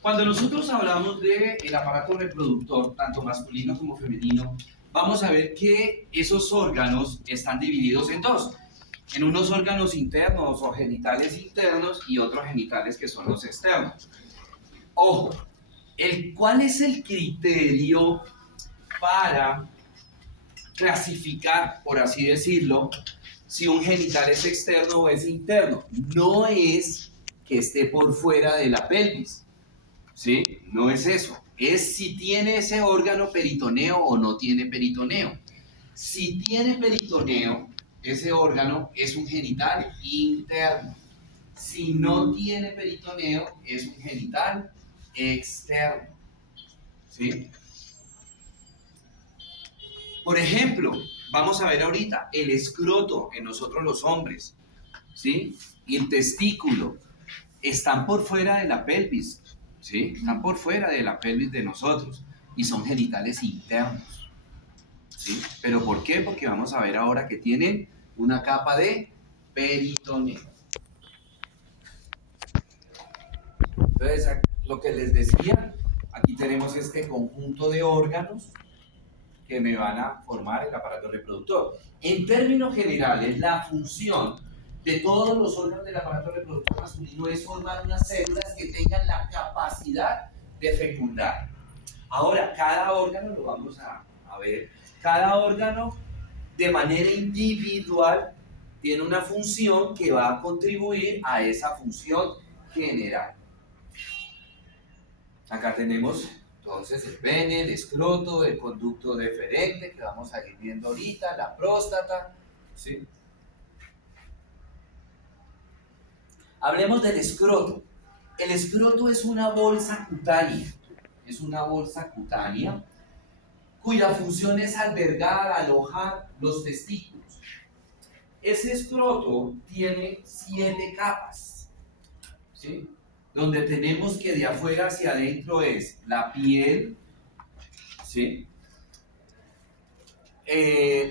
Cuando nosotros hablamos del aparato reproductor, tanto masculino como femenino, vamos a ver que esos órganos están divididos en dos. En unos órganos internos o genitales internos y otros genitales que son los externos. Ojo, ¿cuál es el criterio para clasificar, por así decirlo, si un genital es externo o es interno? No es que esté por fuera de la pelvis, ¿sí? No es eso. Es si tiene ese órgano peritoneo o no tiene peritoneo. Si tiene peritoneo, ese órgano es un genital interno. Si no tiene peritoneo, es un genital externo, ¿sí? Por ejemplo, vamos a ver ahorita el escroto en nosotros los hombres, ¿sí? Y el testículo están por fuera de la pelvis, ¿sí? Están por fuera de la pelvis de nosotros y son genitales internos, ¿sí? ¿Pero por qué? Porque vamos a ver ahora que tienen una capa de peritoneo. Entonces, lo que les decía, aquí tenemos este conjunto de órganos que me van a formar el aparato reproductor. En términos generales, la función de todos los órganos del aparato reproductor masculino es formar unas células que tengan la capacidad de fecundar. Ahora, cada órgano lo vamos a ver. Cada órgano, de manera individual, tiene una función que va a contribuir a esa función general. Acá tenemos entonces el pene, el escroto, el conducto deferente, que vamos a ir viendo ahorita, la próstata, ¿sí? Hablemos del escroto. El escroto es una bolsa cutánea, cuya función es albergar, alojar los testículos. Ese escroto tiene 7 capas, ¿sí? Donde tenemos que de afuera hacia adentro es la piel, ¿sí?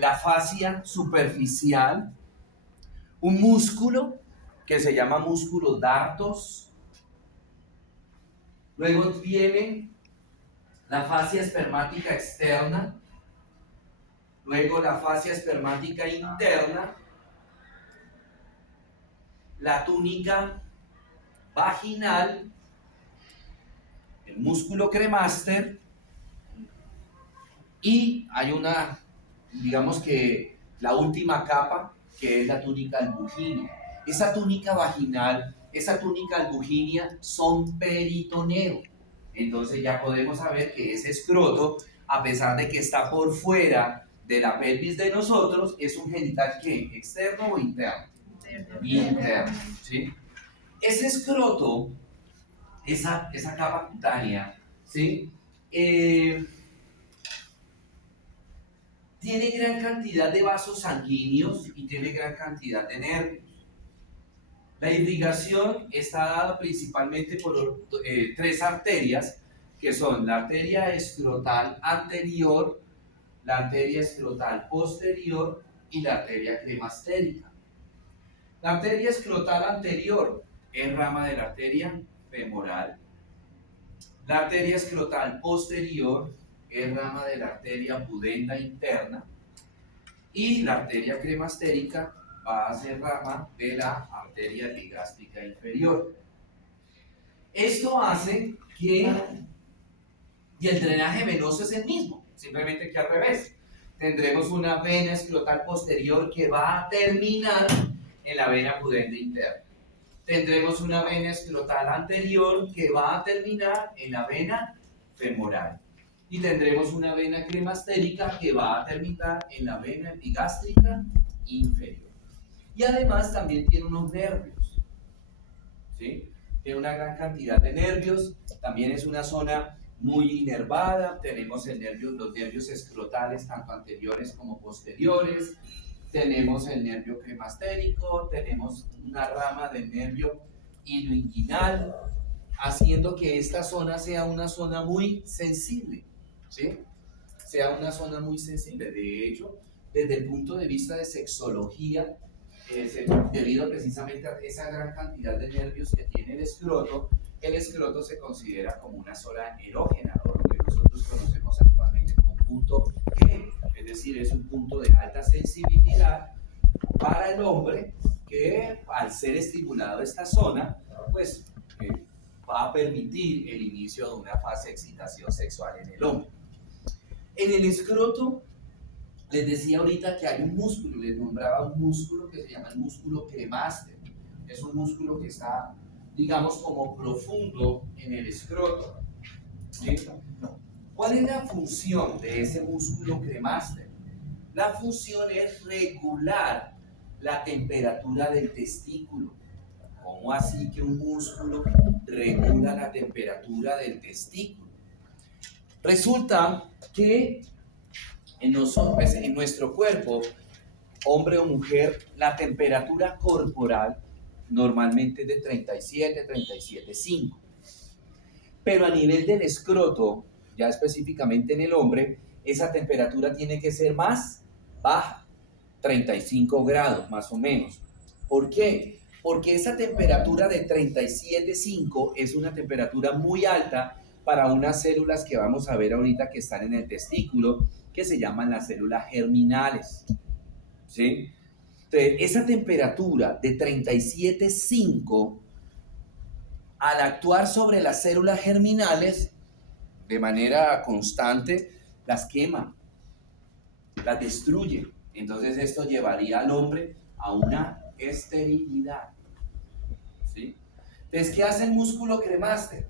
La fascia superficial, un músculo que se llama músculo dartos, luego viene la fascia espermática externa, luego la fascia espermática interna, la túnica vaginal, el músculo cremaster y hay una, digamos que la última capa, que es la túnica albuginea. Esa túnica vaginal, esa túnica albuginea son peritoneo. Entonces ya podemos saber que ese escroto, a pesar de que está por fuera de la pelvis de nosotros, es un genital ¿qué? ¿Externo o interno? Interno, ¿sí? Ese escroto, esa capa cutánea, ¿sí? Tiene gran cantidad de vasos sanguíneos y tiene gran cantidad de nervios. La irrigación está dada principalmente por 3 arterias, que son la arteria escrotal anterior, la arteria escrotal posterior y la arteria cremastérica. La arteria escrotal anterior es rama de la arteria femoral. La arteria escrotal posterior es rama de la arteria pudenda interna y la arteria cremastérica va a ser rama de la arteria epigástrica inferior. Esto hace que y el drenaje venoso es el mismo, simplemente que al revés. Tendremos una vena escrotal posterior que va a terminar en la vena pudenda interna. Tendremos una vena escrotal anterior que va a terminar en la vena femoral. Y tendremos una vena cremastérica que va a terminar en la vena epigástrica inferior. Y además también tiene unos nervios, ¿sí? Tiene una gran cantidad de nervios, también es una zona muy inervada, tenemos los nervios escrotales tanto anteriores como posteriores, tenemos el nervio cremastérico, tenemos una rama del nervio iloinguinal, haciendo que esta zona sea una zona muy sensible, ¿sí? Sea una zona muy sensible. De hecho, desde el punto de vista de sexología, debido precisamente a esa gran cantidad de nervios que tiene el escroto, el escroto se considera como una zona erógena, o lo que nosotros conocemos actualmente como punto G, es decir, es un punto de alta sensibilidad para el hombre que al ser estimulado esta zona, pues va a permitir el inicio de una fase de excitación sexual en el hombre. En el escroto, les decía ahorita que hay un músculo, les nombraba un músculo que se llama el músculo cremaster. Es un músculo que está, digamos, como profundo en el escroto. ¿Sí? ¿Cuál es la función de ese músculo cremaster? La función es regular la temperatura del testículo. ¿Cómo así que un músculo regula la temperatura del testículo? Resulta que en nuestro cuerpo, hombre o mujer, la temperatura corporal normalmente es de 37, 37,5. Pero a nivel del escroto, ya específicamente en el hombre, esa temperatura tiene que ser más baja, 35 grados más o menos. ¿Por qué? Porque esa temperatura de 37,5 es una temperatura muy alta para unas células que vamos a ver ahorita que están en el testículo, que se llaman las células germinales. ¿Sí? Entonces, esa temperatura de 37,5, al actuar sobre las células germinales de manera constante, las quema, las destruye. Entonces esto llevaría al hombre a una esterilidad. ¿Sí? Entonces, ¿qué hace el músculo cremaster?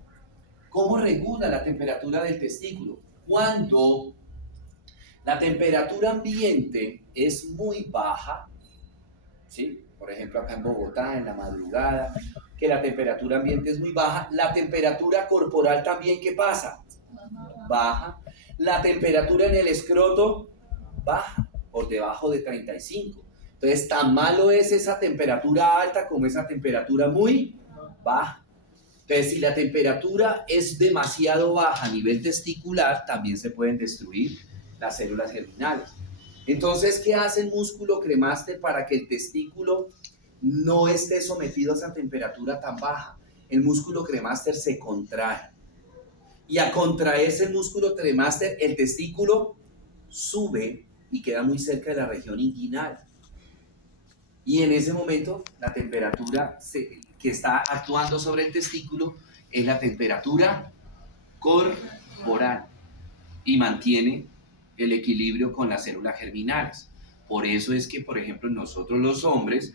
¿Cómo regula la temperatura del testículo? Cuando la temperatura ambiente es muy baja, ¿sí? Por ejemplo, acá en Bogotá, en la madrugada, que la temperatura ambiente es muy baja, la temperatura corporal también, ¿qué pasa? Baja. La temperatura en el escroto baja, por debajo de 35. Entonces, tan malo es esa temperatura alta como esa temperatura muy baja. Entonces, si la temperatura es demasiado baja a nivel testicular, también se pueden destruir las células germinales. Entonces, ¿qué hace el músculo cremaster para que el testículo no esté sometido a esa temperatura tan baja? El músculo cremaster se contrae. Y a contraerse el músculo cremaster, el testículo sube y queda muy cerca de la región inguinal. Y en ese momento, la temperatura que está actuando sobre el testículo es la temperatura corporal y mantiene el equilibrio con las células germinales. Por eso es que, por ejemplo, nosotros los hombres,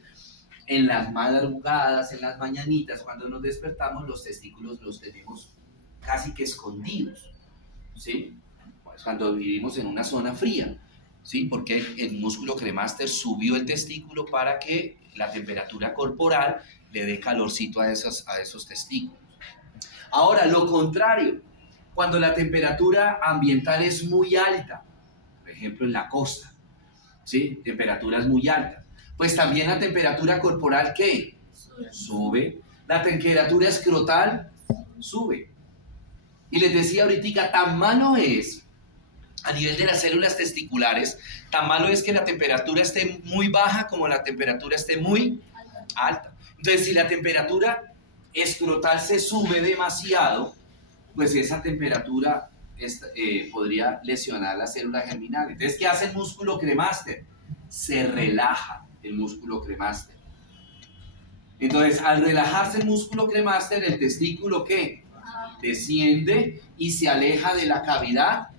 en las madrugadas, en las mañanitas, cuando nos despertamos, los testículos los tenemos casi que escondidos, ¿sí? Pues cuando vivimos en una zona fría, ¿sí? Porque el músculo cremaster subió el testículo para que la temperatura corporal le dé calorcito a esos testículos. Ahora, lo contrario, cuando la temperatura ambiental es muy alta, por ejemplo en la costa, ¿sí? Temperaturas muy altas, pues también la temperatura corporal, ¿qué? Sube. La temperatura escrotal sube. Y les decía ahorita, tan malo es, a nivel de las células testiculares, tan malo es que la temperatura esté muy baja como la temperatura esté muy alta. Entonces, si la temperatura escrotal se sube demasiado, pues esa temperatura podría lesionar las células germinales. Entonces, ¿qué hace el músculo cremaster? Se relaja el músculo cremaster. Entonces, al relajarse el músculo cremaster, el testículo, ¿qué? Desciende y se aleja de la cavidad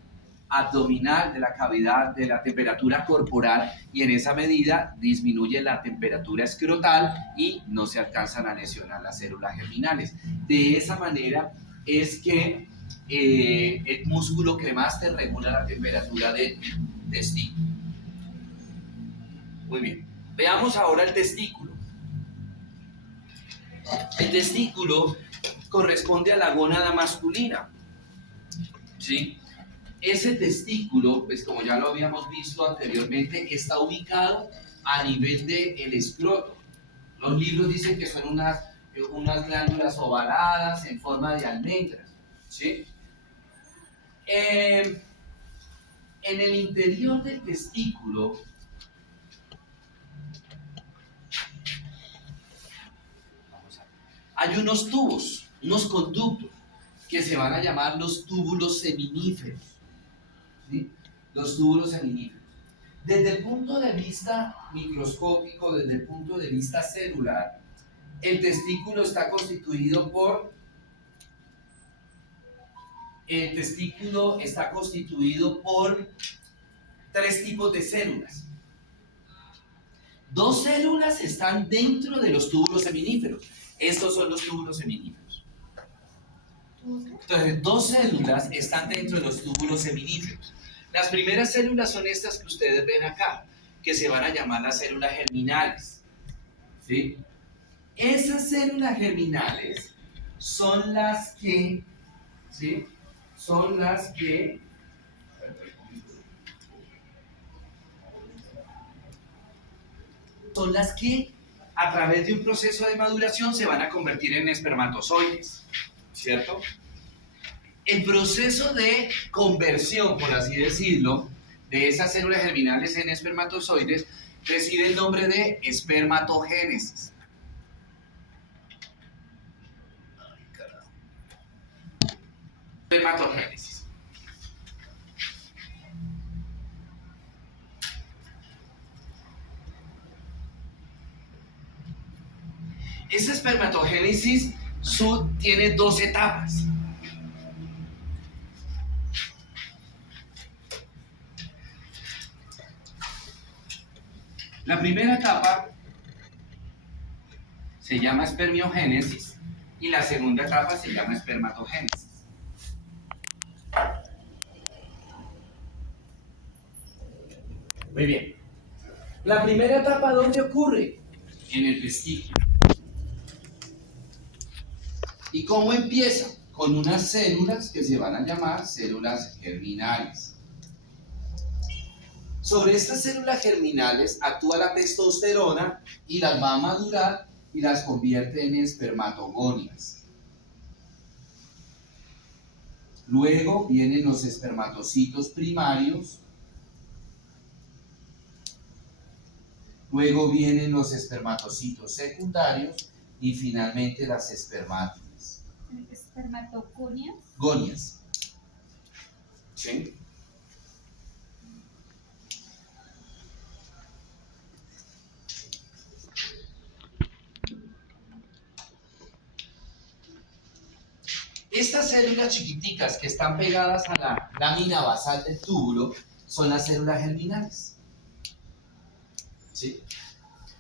abdominal, de la cavidad, de la temperatura corporal, y en esa medida disminuye la temperatura escrotal y no se alcanzan a lesionar las células germinales. De esa manera es que el músculo cremaster regula la temperatura del testículo. Muy bien, veamos ahora el testículo. El testículo corresponde a la gónada masculina, ¿sí? Ese testículo, pues como ya lo habíamos visto anteriormente, está ubicado a nivel del escroto. Los libros dicen que son unas glándulas ovaladas en forma de almendras, ¿sí? En el interior del testículo hay unos tubos unos conductos que se van a llamar los túbulos seminíferos, ¿sí? Los túbulos seminíferos. Desde el punto de vista microscópico, desde el punto de vista celular, el testículo está constituido por tres tipos de células. Dos células están dentro de los túbulos seminíferos. Estos son los túbulos seminíferos. Entonces, dos células están dentro de los túbulos seminíferos. Las primeras células son estas que ustedes ven acá, que se van a llamar las células germinales, ¿sí? Esas células germinales son las que, ¿sí? Son las que a través de un proceso de maduración se van a convertir en espermatozoides, ¿cierto? El proceso de conversión, por así decirlo, de esas células germinales en espermatozoides recibe el nombre de espermatogénesis. Espermatogénesis. Esa espermatogénesis tiene dos etapas. La primera etapa se llama espermiogénesis y la segunda etapa se llama espermatogénesis. Muy bien. La primera etapa, ¿dónde ocurre? En el testículo. ¿Y cómo empieza? Con unas células que se van a llamar células germinales. Sobre estas células germinales actúa la testosterona y las va a madurar y las convierte en espermatogonias. Luego vienen los espermatocitos primarios. Luego vienen los espermatocitos secundarios y finalmente las espermátides. ¿Espermatogonias? Gonias. ¿Sí? Estas células chiquiticas que están pegadas a la lámina basal del túbulo son las células germinales. ¿Sí?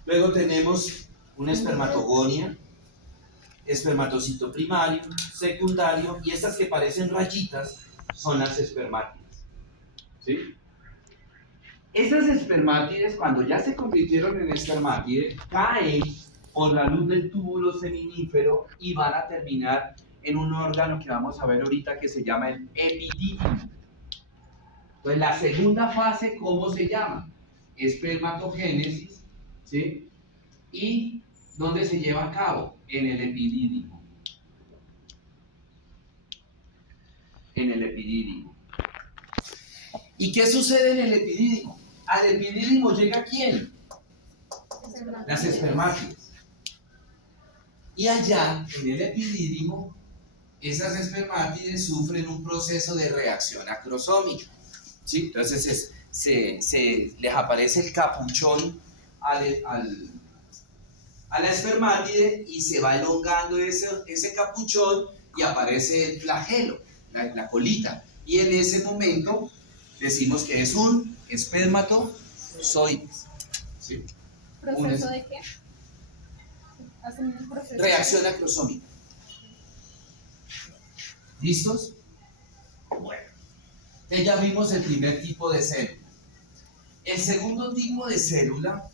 Luego tenemos una espermatogonia, espermatocito primario, secundario, y estas que parecen rayitas son las espermátides. ¿Sí? Estas espermátides, cuando ya se convirtieron en espermátides, caen por la luz del túbulo seminífero y van a terminar en un órgano que vamos a ver ahorita que se llama el epidídimo. Entonces, la segunda fase, ¿cómo se llama? Espermatogénesis, ¿sí? ¿Y dónde se lleva a cabo? En el epidídimo. En el epidídimo. ¿Y qué sucede en el epidídimo? Al epidídimo llega ¿quién? Las espermátides. Y allá, en el epidídimo, esas espermátides sufren un proceso de reacción acrosómica, ¿sí? Entonces les aparece el capuchón a la espermátide y se va elongando ese capuchón y aparece el flagelo, la colita. Y en ese momento decimos que es un espermatozoide. ¿Sí? ¿Proceso de qué? ¿Hacen un proceso? Reacción acrosómica. ¿Listos? Bueno, ya vimos el primer tipo de célula. El segundo tipo de célula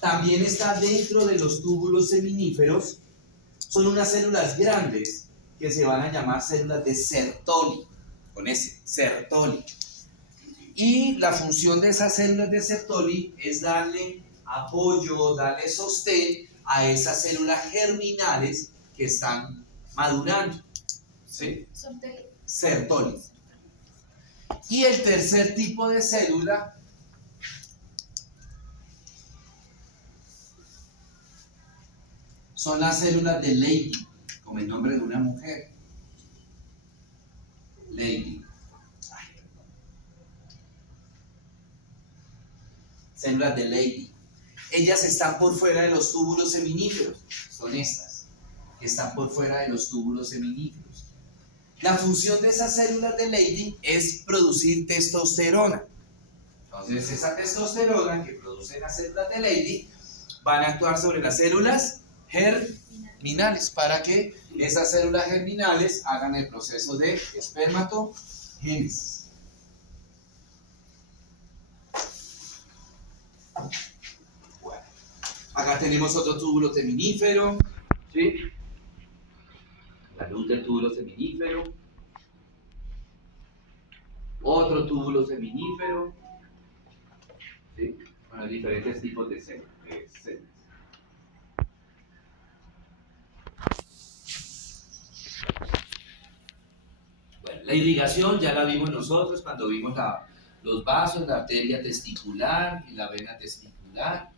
también está dentro de los túbulos seminíferos. Son unas células grandes que se van a llamar células de Sertoli, con S, Sertoli. Y la función de esas células de Sertoli es darle apoyo, darle sostén a esas células germinales que están madurando. ¿Sí? Sertoli. Y el tercer tipo de célula son las células de Leydig, como el nombre de una mujer. Leydig. Células de Leydig. Ellas están por fuera de los túbulos seminíferos. Son estas, que están por fuera de los túbulos seminíferos. La función de esas células de Leydig es producir testosterona. Entonces, esa testosterona que producen las células de Leydig van a actuar sobre las células germinales para que esas células germinales hagan el proceso de espermatogénesis. Bueno, acá tenemos otro túbulo seminífero, ¿sí? La luz del túbulo seminífero. Otro túbulo seminífero, ¿sí? Bueno, diferentes tipos de células. Bueno, la irrigación ya la vimos nosotros cuando vimos los vasos, la arteria testicular y la vena testicular.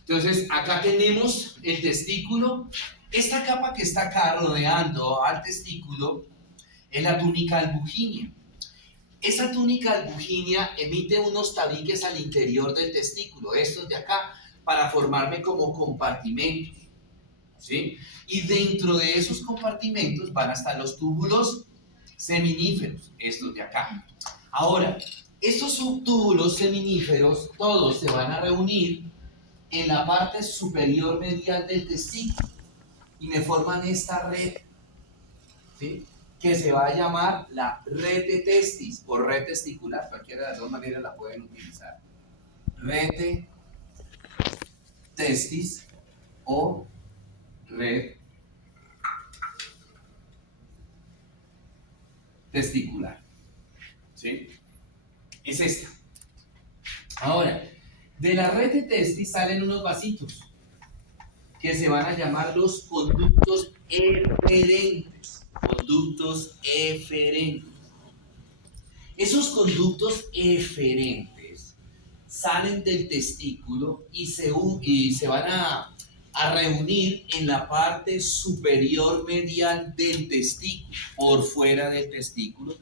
Entonces, acá tenemos el testículo. Esta capa que está acá rodeando al testículo es la túnica albuginea. Esa túnica albuginea emite unos tabiques al interior del testículo, estos de acá, para formarme como compartimentos, ¿sí? Y dentro de esos compartimentos van a estar los túbulos seminíferos, estos de acá. Ahora, estos subtúbulos seminíferos, todos se van a reunir en la parte superior medial del testículo y me forman esta red, ¿sí? Que se va a llamar la rete testis o red testicular, cualquiera de las dos maneras la pueden utilizar. Rete testis o red testicular, ¿sí? Es esta. Ahora, de la rete testis salen unos vasitos que se van a llamar los conductos eferentes. Conductos eferentes. Esos conductos eferentes salen del testículo y se van a reunir en la parte superior medial del testículo, por fuera del testículo,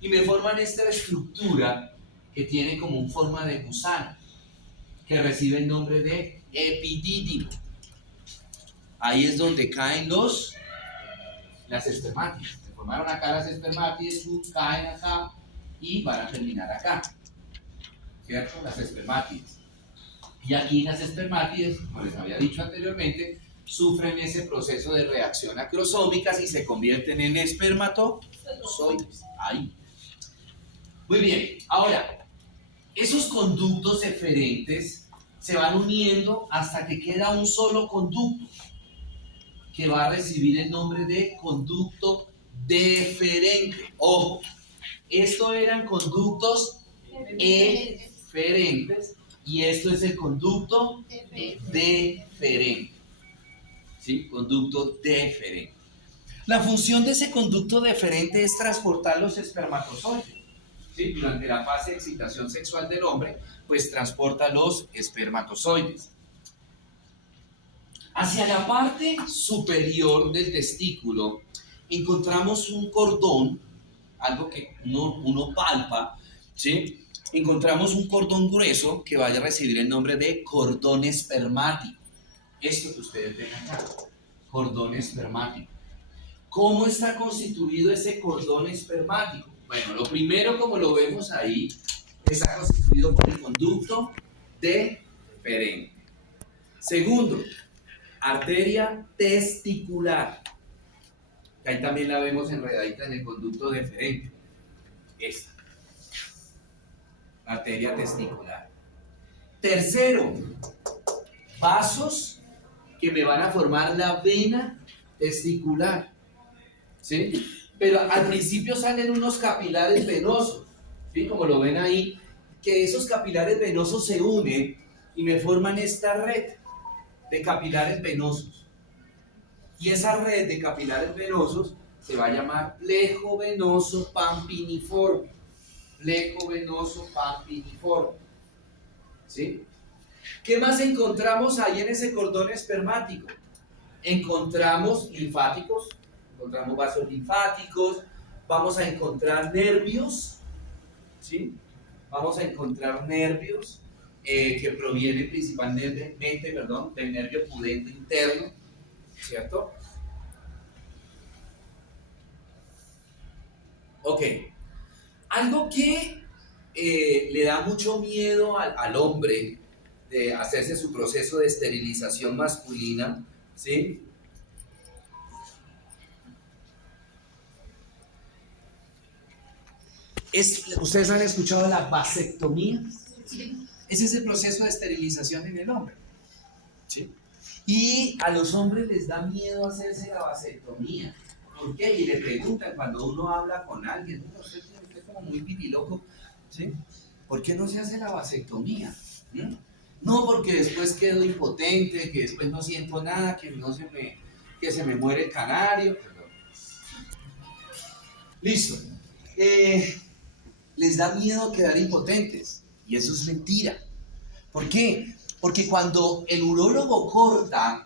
y me forman esta estructura que tiene como un forma de gusano, que recibe el nombre de epidídimo. Ahí es donde caen las espermátides. Se formaron acá las espermátides, caen acá y van a terminar acá, ¿cierto? Las espermátides. Y aquí las espermátides, como les había dicho anteriormente, sufren ese proceso de reacción acrosómica y se convierten en espermatozoides. Ahí. Muy bien, ahora, esos conductos eferentes se van uniendo hasta que queda un solo conducto, que va a recibir el nombre de conducto deferente. Ojo, estos eran conductos eferentes y esto es el conducto deferente. ¿Sí? Conducto deferente. La función de ese conducto deferente es transportar los espermatozoides. ¿Sí? Durante la fase de excitación sexual del hombre, pues transporta los espermatozoides. Hacia la parte superior del testículo encontramos un cordón, algo que uno palpa, ¿sí? Encontramos un cordón grueso que vaya a recibir el nombre de cordón espermático. Esto que ustedes ven acá, cordón espermático. ¿Cómo está constituido ese cordón espermático? Bueno, lo primero, como lo vemos ahí, está constituido por el conducto deferente. Segundo, arteria testicular. Ahí también la vemos enredadita en el conducto deferente. Esta. Arteria testicular. Tercero, vasos que me van a formar la vena testicular. ¿Sí? Pero al principio salen unos capilares venosos, ¿sí? Como lo ven ahí, que esos capilares venosos se unen y me forman esta red de capilares venosos. Y esa red de capilares venosos se va a llamar plejo venoso pampiniforme. Plejo venoso pampiniforme. ¿Sí? ¿Qué más encontramos ahí en ese cordón espermático? Encontramos linfáticos, encontramos vasos linfáticos, vamos a encontrar nervios, ¿sí? Vamos a encontrar nervios que provienen principalmente, del nervio pudendo interno, ¿cierto? Ok, algo que le da mucho miedo al hombre de hacerse su proceso de esterilización masculina, ¿sí? ¿Ustedes han escuchado la vasectomía? ¿Sí? Ese es el proceso de esterilización en el hombre, ¿sí? Y a los hombres les da miedo hacerse la vasectomía. ¿Por qué? Y le preguntan cuando uno habla con alguien, no, usted es como muy pipiloco, ¿sí? ¿Por qué no se hace la vasectomía? ¿Mm? No, porque después quedo impotente, que después no siento nada, que se me muere el canario. Listo. Les da miedo quedar impotentes. Y eso es mentira. ¿Por qué? Porque cuando el urólogo corta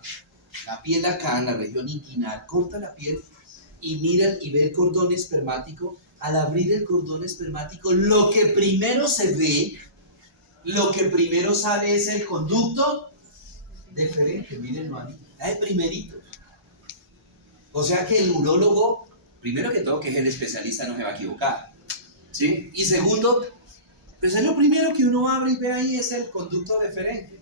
la piel acá en la región inguinal, corta la piel y mira y ve el cordón espermático, al abrir el cordón espermático, lo que primero se ve, lo que primero sale es el conducto deferente. Mírenlo ahí, de primerito. O sea que el urólogo, primero que todo, que es el especialista, no se va a equivocar, ¿sí? Y segundo, pues es lo primero que uno abre y ve ahí es el conducto deferente.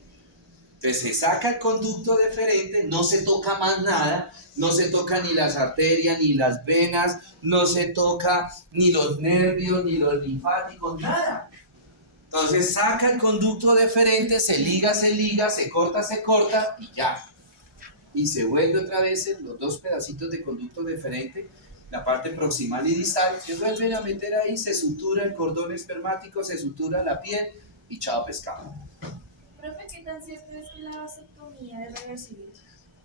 Entonces se saca el conducto deferente, no se toca más nada, no se toca ni las arterias, ni las venas, no se toca ni los nervios, ni los linfáticos, nada. Entonces saca el conducto deferente, se liga, se corta y ya. Y se vuelve otra vez en los dos pedacitos de conducto deferente, la parte proximal y distal, se vuelven a meter ahí, se sutura el cordón espermático, se sutura la piel y chao pescado. Profe, ¿qué tan cierto es que la vasectomía es reversible?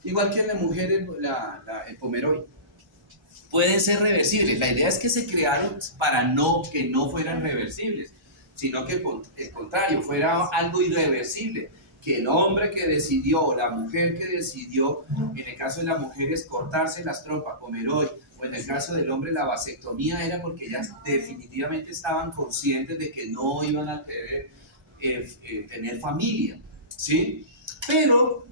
Igual que en la mujer el pomeroide. Pueden ser reversibles. La idea es que se crearon para que no fueran reversibles, sino que el contrario, fuera algo irreversible. Que el hombre que decidió, o la mujer que decidió, en el caso de la mujer es cortarse las trompas, pomeroide, o en el caso del hombre la vasectomía, era porque ya definitivamente estaban conscientes de que no iban a tener familia, ¿sí? Pero,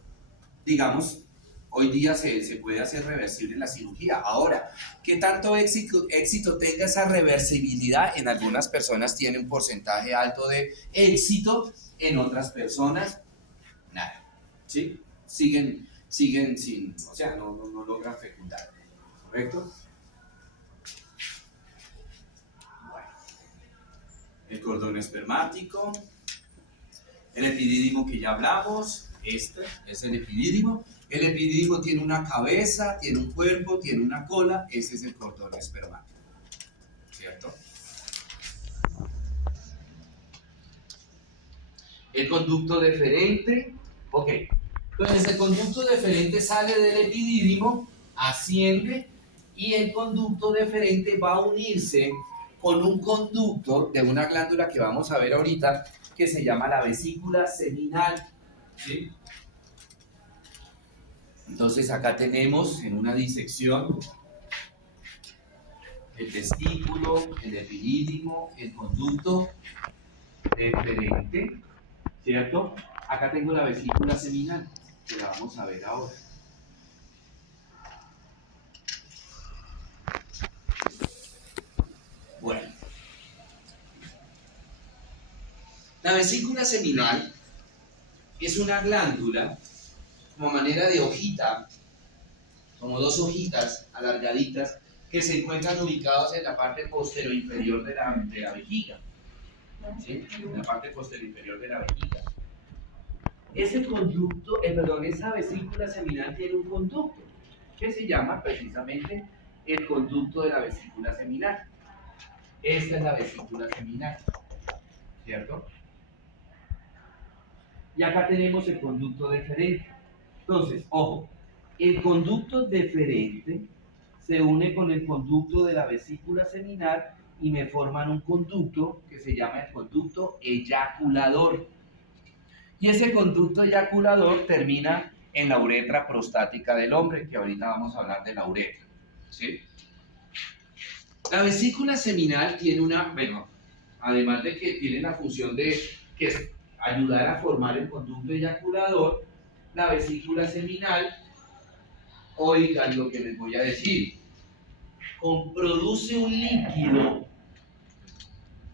digamos, hoy día se puede hacer reversible la cirugía. Ahora, ¿qué tanto éxito tenga esa reversibilidad? En algunas personas tiene un porcentaje alto de éxito, en otras personas, nada, ¿sí? Siguen sin, o sea, no logran fecundar, ¿correcto? Bueno, el cordón espermático, el epidídimo que ya hablamos, este es el epidídimo. El epidídimo tiene una cabeza, tiene un cuerpo, tiene una cola, ese es el cordón espermático, ¿cierto? El conducto deferente, ok. Entonces el conducto deferente sale del epidídimo, asciende y el conducto deferente va a unirse con un conducto de una glándula que vamos a ver ahorita que se llama la vesícula seminal, ¿sí? Entonces acá tenemos en una disección el testículo, el epidídimo, el conducto deferente, ¿cierto? Acá tengo la vesícula seminal, que la vamos a ver ahora. Bueno, la vesícula seminal es una glándula como manera de hojita, como dos hojitas alargaditas que se encuentran ubicados en la parte posterior inferior de la vejiga, ¿sí? En la parte posterior inferior de la vejiga. Ese conducto, esa vesícula seminal tiene un conducto que se llama precisamente el conducto de la vesícula seminal. Esta es la vesícula seminal, ¿cierto? Y acá tenemos el conducto deferente. Entonces, ojo, el conducto deferente se une con el conducto de la vesícula seminal y me forman un conducto que se llama el conducto eyaculador. Y ese conducto eyaculador termina en la uretra prostática del hombre, que ahorita vamos a hablar de la uretra, ¿sí? La vesícula seminal tiene bueno, además de que tiene la función de ayudar a formar el conducto eyaculador, la vesícula seminal, oigan lo que les voy a decir, produce un líquido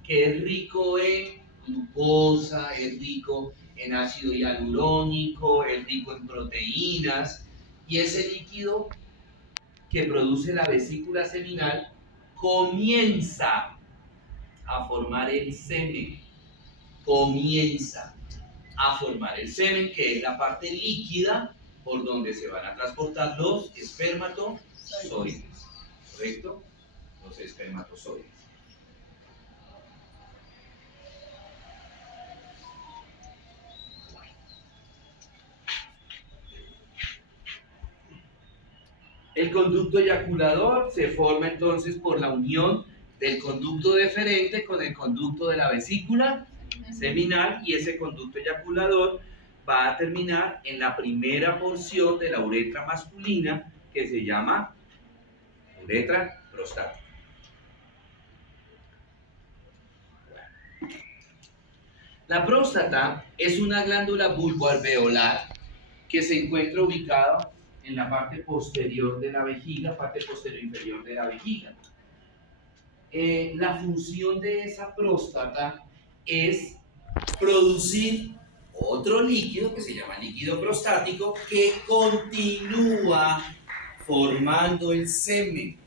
que es rico en glucosa, es rico en ácido hialurónico, es rico en proteínas, y ese líquido que produce la vesícula seminal comienza a formar el semen, que es la parte líquida por donde se van a transportar los espermatozoides, ¿correcto? Los espermatozoides. El conducto eyaculador se forma entonces por la unión del conducto deferente con el conducto de la vesícula seminal, y ese conducto eyaculador va a terminar en la primera porción de la uretra masculina, que se llama uretra prostática. La próstata es una glándula bulboalveolar que se encuentra ubicada en la parte posterior de la vejiga, parte posterior inferior de la vejiga. La función de esa próstata es producir otro líquido que se llama líquido prostático, que continúa formando el semen.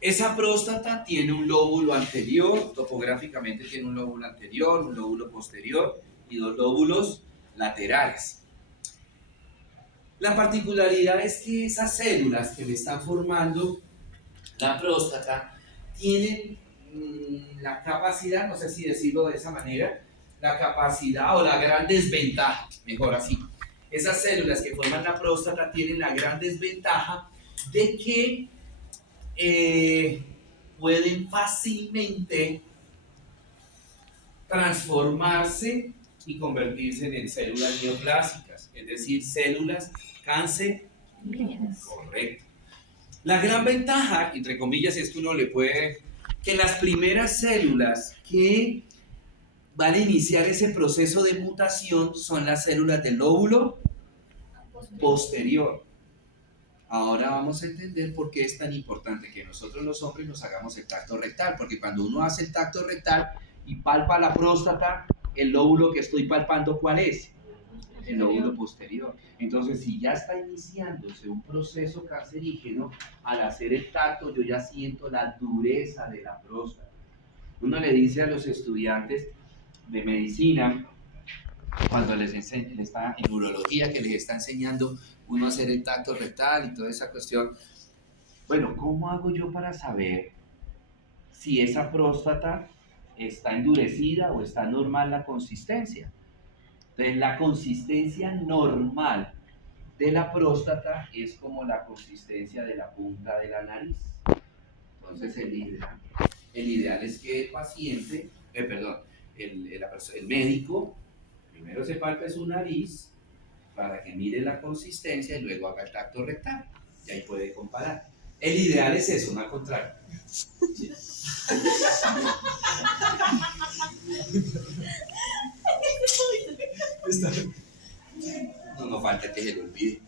Esa próstata tiene un lóbulo anterior, topográficamente tiene un lóbulo anterior, un lóbulo posterior y dos lóbulos laterales. La particularidad es que esas células que le están formando la próstata tienen la capacidad, no sé si decirlo de esa manera, la capacidad o la gran desventaja, mejor así. Esas células que forman la próstata tienen la gran desventaja de que pueden fácilmente transformarse y convertirse en células neoplásicas, es decir, células cancerígenas. Correcto. La gran ventaja, entre comillas, es que uno le puede, que las primeras células que van a iniciar ese proceso de mutación son las células del lóbulo posterior. Ahora vamos a entender por qué es tan importante que nosotros los hombres nos hagamos el tacto rectal, porque cuando uno hace el tacto rectal y palpa la próstata, el lóbulo que estoy palpando, ¿cuál es? El lóbulo posterior. Entonces, si ya está iniciándose un proceso cancerígeno, al hacer el tacto yo ya siento la dureza de la próstata. Uno le dice a los estudiantes de medicina, cuando les está en urología, que les está enseñando uno a hacer el tacto rectal y toda esa cuestión, bueno, ¿cómo hago yo para saber si esa próstata está endurecida o está normal la consistencia? Entonces, la consistencia normal de la próstata es como la consistencia de la punta de la nariz. Entonces, el ideal es que el paciente, el médico, primero se palpe su nariz para que mire la consistencia y luego haga el tacto rectal. Y ahí puede comparar. El ideal es eso, no al contrario. ¿Sí? No falta que se lo olvide.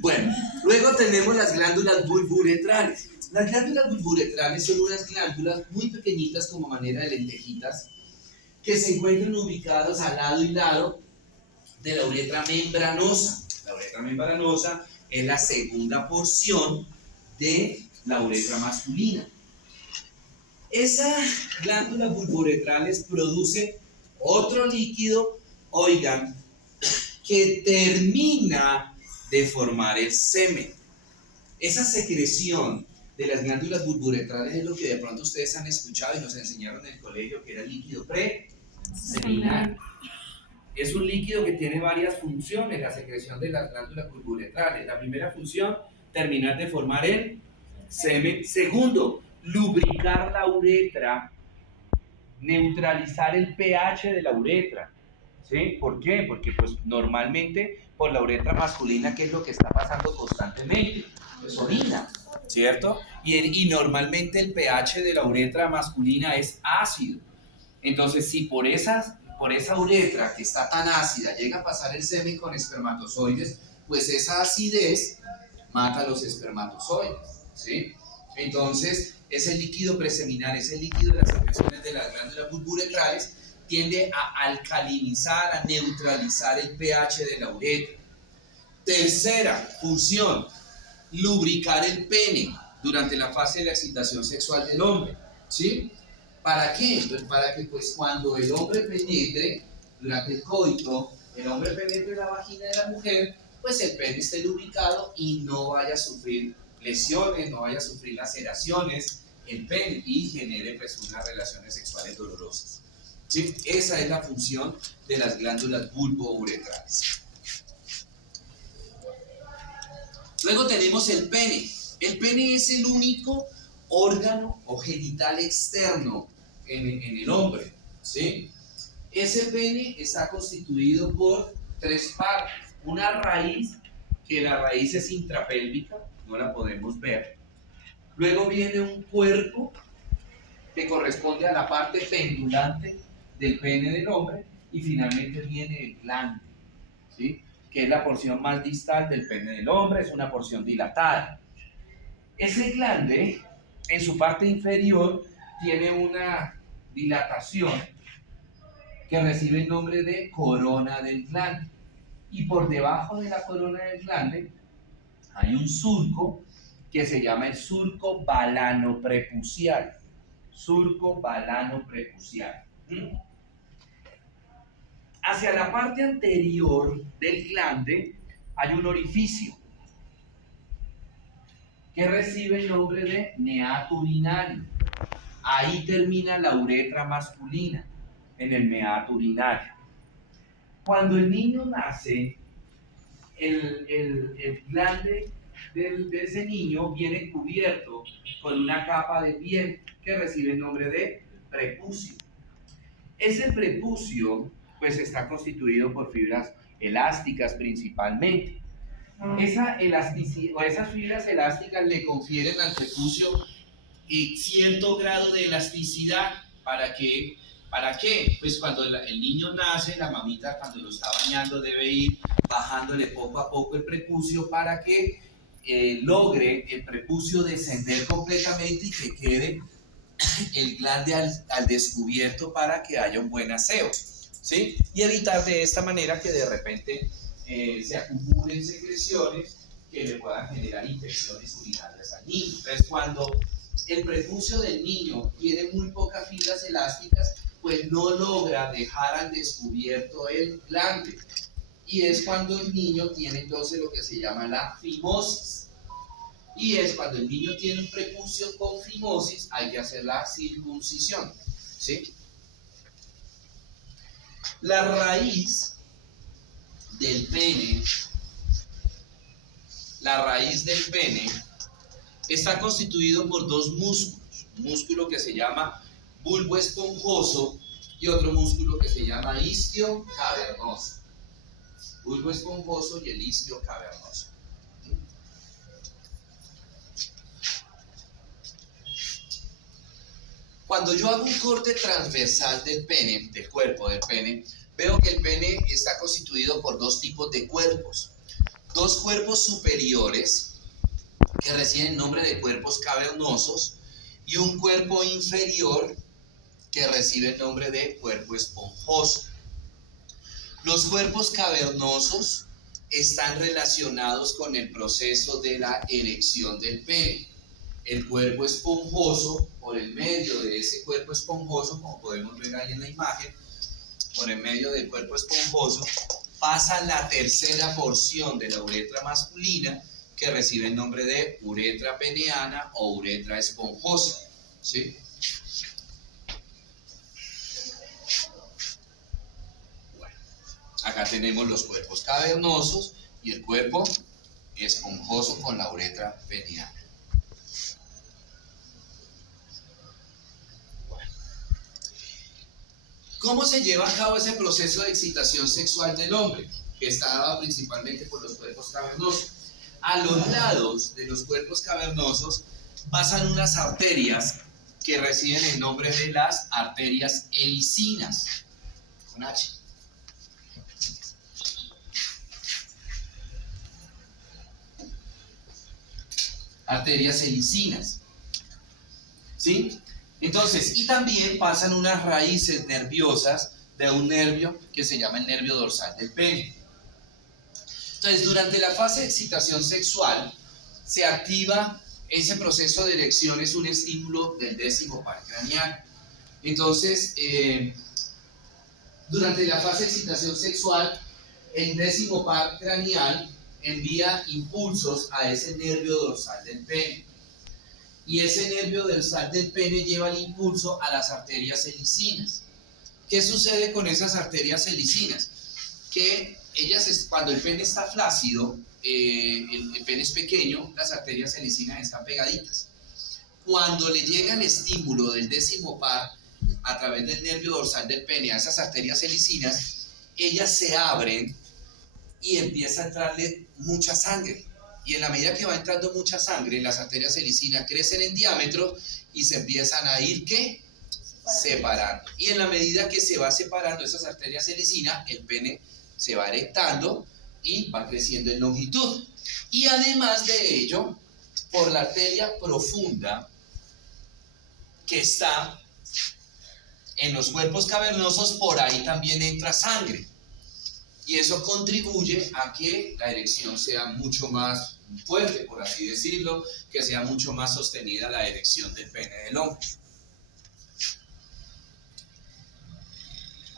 Bueno, luego tenemos las glándulas bulburetrales. Las glándulas bulburetrales son unas glándulas muy pequeñitas, como manera de lentejitas, que se encuentran ubicadas al lado y lado de la uretra membranosa. La uretra membranosa es la segunda porción de la uretra masculina. Esas glándulas bulburetrales producen otro líquido, oigan, que termina de formar el semen. Esa secreción de las glándulas bulburetrales es lo que de pronto ustedes han escuchado y nos enseñaron en el colegio, que era el líquido preseminal. Es un líquido que tiene varias funciones, la secreción de las glándulas bulburetrales. La primera función, terminar de formar el semen. Segundo, lubricar la uretra, neutralizar el pH de la uretra. ¿Sí? ¿Por qué? Porque pues normalmente por la uretra masculina, ¿qué es lo que está pasando constantemente? Pues orina, ¿cierto? Y normalmente el pH de la uretra masculina es ácido. Entonces, si por esa uretra que está tan ácida llega a pasar el semen con espermatozoides, pues esa acidez mata a los espermatozoides, ¿sí? Entonces, ese líquido preseminal, ese líquido de las secreciones de las glándulas bulbouretrales, tiende a alcalinizar, a neutralizar el pH de la uretra. Tercera función, lubricar el pene durante la fase de la excitación sexual del hombre, ¿sí? ¿Para qué? Pues para que pues cuando el hombre penetre, durante el coito, el hombre penetre la vagina de la mujer, pues el pene esté lubricado y no vaya a sufrir lesiones, no vaya a sufrir laceraciones el pene y genere pues unas relaciones sexuales dolorosas. ¿Sí? Esa es la función de las glándulas bulbouretrales. Luego tenemos el pene. El pene es el único órgano o genital externo en el hombre, ¿sí? Ese pene está constituido por tres partes. Una raíz, que la raíz es intrapélvica, no la podemos ver. Luego viene un cuerpo que corresponde a la parte pendulante del pene del hombre, y finalmente viene el glande, ¿sí? Que es la porción más distal del pene del hombre, es una porción dilatada. Ese glande, en su parte inferior, tiene una dilatación que recibe el nombre de corona del glande, y por debajo de la corona del glande hay un surco que se llama el surco balanoprepucial. Surco balanoprepucial. Hacia la parte anterior del glande hay un orificio que recibe el nombre de meato urinario. Ahí termina la uretra masculina, en el meato urinario. Cuando el niño nace, el glande de ese niño viene cubierto con una capa de piel que recibe el nombre de prepucio. Ese prepucio pues está constituido por fibras elásticas principalmente. Esa elasticidad, o esas fibras elásticas le confieren al prepucio cierto grado de elasticidad. ¿Para qué? ¿Para qué? Pues cuando el niño nace, la mamita cuando lo está bañando debe ir bajándole poco a poco el prepucio para que logre el prepucio descender completamente y que quede el glande al descubierto para que haya un buen aseo, ¿sí? Y evitar de esta manera que de repente se acumulen secreciones que le puedan generar infecciones urinarias al niño. Entonces, cuando el prepucio del niño tiene muy pocas fibras elásticas, pues no logra dejar al descubierto el glande. Y es cuando el niño tiene entonces lo que se llama la fimosis. Y es cuando el niño tiene un prepucio con fimosis, hay que hacer la circuncisión, ¿sí? La raíz del pene, está constituido por dos músculos. Un músculo que se llama bulbo esponjoso y otro músculo que se llama isquio cavernoso. Bulbo esponjoso y el isquio cavernoso. Cuando yo hago un corte transversal del pene, del cuerpo del pene, veo que el pene está constituido por dos tipos de cuerpos. Dos cuerpos superiores, que reciben el nombre de cuerpos cavernosos, y un cuerpo inferior, que recibe el nombre de cuerpo esponjoso. Los cuerpos cavernosos están relacionados con el proceso de la erección del pene. El cuerpo esponjoso, por el medio de ese cuerpo esponjoso, como podemos ver ahí en la imagen, por el medio del cuerpo esponjoso, pasa la tercera porción de la uretra masculina, que recibe el nombre de uretra peneana o uretra esponjosa, ¿sí? Bueno, acá tenemos los cuerpos cavernosos y el cuerpo esponjoso con la uretra peneana. ¿Cómo se lleva a cabo ese proceso de excitación sexual del hombre? Que está dado principalmente por los cuerpos cavernosos. A los lados de los cuerpos cavernosos pasan unas arterias que reciben el nombre de las arterias helicinas, con H. Arterias helicinas, ¿sí? Entonces, y también pasan unas raíces nerviosas de un nervio que se llama el nervio dorsal del pene. Entonces, durante la fase de excitación sexual se activa ese proceso de erección, es un estímulo del 10º par craneal. Entonces, durante la fase de excitación sexual, el 10º par craneal envía impulsos a ese nervio dorsal del pene. Y ese nervio dorsal del pene lleva el impulso a las arterias helicinas. ¿Qué sucede con esas arterias helicinas? Que ellas, cuando el pene está flácido, el pene es pequeño, las arterias helicinas están pegaditas. Cuando le llega el estímulo del 10º par a través del nervio dorsal del pene a esas arterias helicinas, ellas se abren y empieza a entrarle mucha sangre. Y en la medida que va entrando mucha sangre, las arterias helicinas crecen en diámetro y se empiezan a ir, ¿qué? Separando. Y en la medida que se va separando esas arterias helicinas, el pene se va erectando y va creciendo en longitud. Y además de ello, por la arteria profunda que está en los cuerpos cavernosos, por ahí también entra sangre. Y eso contribuye a que la erección sea mucho más fuerte, por así decirlo, que sea mucho más sostenida la erección del pene del hombre.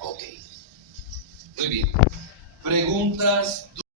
Ok. Muy bien. Preguntas